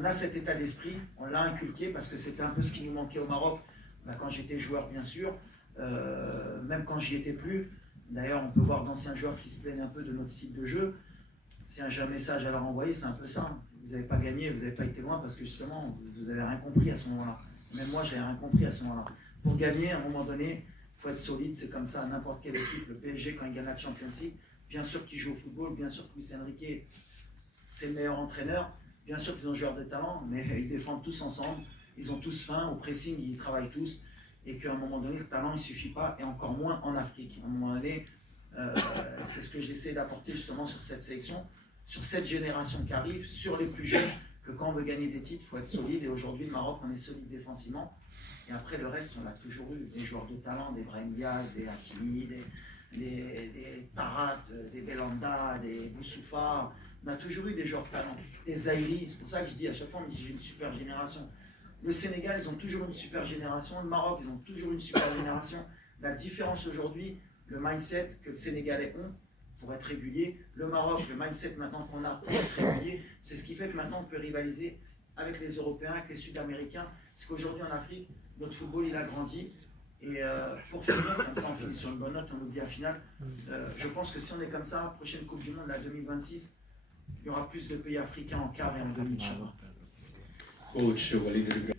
on a cet état d'esprit, on l'a inculqué parce que c'était un peu ce qui nous manquait au Maroc quand j'étais joueur, bien sûr, même quand j'y étais plus. D'ailleurs, on peut voir d'anciens joueurs qui se plaignent un peu de notre style de jeu. Si j'ai un message à leur envoyer, c'est un peu ça. Vous n'avez pas gagné, vous n'avez pas été loin parce que justement, vous n'avez rien compris à ce moment-là. Même moi, je n'avais rien compris à ce moment-là. Pour gagner, à un moment donné, il faut être solide, c'est comme ça. N'importe quelle équipe, le PSG, quand il gagne la Champions League, bien sûr qu'il joue au football, bien sûr que Luis Enrique, c'est le meilleur entraîneur. Bien sûr qu'ils ont des joueurs de talent, mais ils défendent tous ensemble. Ils ont tous faim, au pressing, ils travaillent tous. Et qu'à un moment donné, le talent, il ne suffit pas, et encore moins en Afrique. À un moment donné, c'est ce que j'essaie d'apporter justement sur cette sélection, sur cette génération qui arrive, sur les plus jeunes, que quand on veut gagner des titres, il faut être solide. Et aujourd'hui, le Maroc, on est solide défensivement. Et après, le reste, on l'a toujours eu. Des joueurs de talent, des Brahim Diaz, des Hakimi, des Tarat, des Belanda, des Boussoufa. On a toujours eu des joueurs de talent. Des Zaïri, c'est pour ça que je dis à chaque fois, on me dit j'ai une super génération. Le Sénégal, ils ont toujours une super génération. Le Maroc, ils ont toujours une super génération. La différence aujourd'hui, le mindset que les Sénégalais ont pour être réguliers, le Maroc, le mindset maintenant qu'on a pour être régulier, c'est ce qui fait que maintenant on peut rivaliser avec les Européens, avec les Sud-Américains. C'est qu'aujourd'hui en Afrique, notre football il a grandi. Et pour finir, comme ça on finit sur une bonne note, on oublie la finale. Je pense que si on est comme ça, prochaine Coupe du Monde, la 2026, il y aura plus de pays africains en quart et en demi. Coach Walid